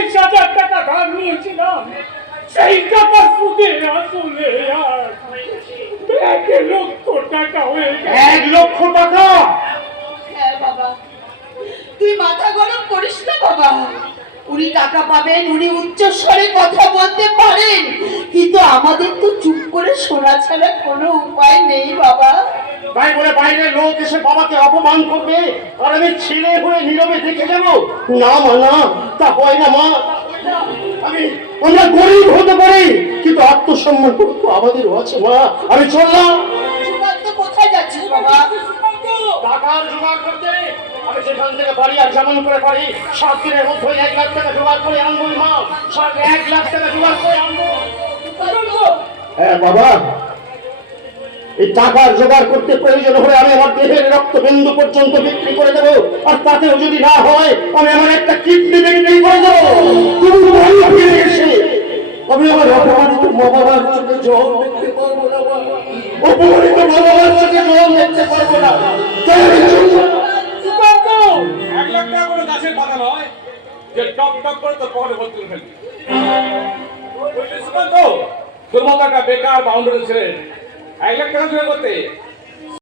30,000 টাকা ধার নিয়েছিলাম, সেই টাকা সুদে আসলে আর 1,00,000 টাকা হয়ে গেছে। 1,00,000 টাকা? হ্যাঁ বাবা, তুই মাথা গরম করিস না বাবা। উনি টাকা পাবেন, উনি উচ্চস্বরে কথা বলতে পারেন, কিন্তু আমাদের তো চুপ করে শোনা ছাড়া কোনো উপায় নেই বাবা। তাই বলে বাইরে লোক এসে বাবাকে অপমান করবে আর আমি ছেলে হয়ে নীরবে দেখে যাব? না মা, না, তা হয় না মা। আমরা গরিব হতে পারি, কিন্তু আত্মসম্মান তো আমাদেরও আছে মা। আমি চললাম। সুকান্ত, কোথায় যাচ্ছিস বাবা? টাকার জোগাড় করতে আমি যেখান থেকে পারি আর যেমন করে পারি 7 দিনের মধ্যে 1,00,000 টাকা জোগাড় করে আনবো মা। 1,00,000 টাকা জোগাড় করে আনবো। হ্যাঁ বাবা, এই টাকার জোগাড় করতে প্রয়োজন হলে আমি আমার দেহের রক্তবিন্দু পর্যন্ত বিক্রি করে দেবো, আর তাতেও যদি না হয় আমি আমার একটা কিডনি বিক্রি করে দেবো। কিন্তু বাড়ি ফিরে এসে আমি আমার অপমানিত মা বাবার চোখে জল দেখতে পারবো না। অপমানিত মা বাবার চোখে জল দেখতে পারবো না। তাই আমি চললাম। সুকান্ত, 1,00,000 টাকা কোনো গাছের পাতা নয় যে টপ টপ করে তোর পকেটে ভর্তি করে ফেলবি। বুঝলি সুকান্ত, তোর মতো একটা বেকার বাউন্ডারি ছিলেন 1,00,000 টাকা জোগাড় করতে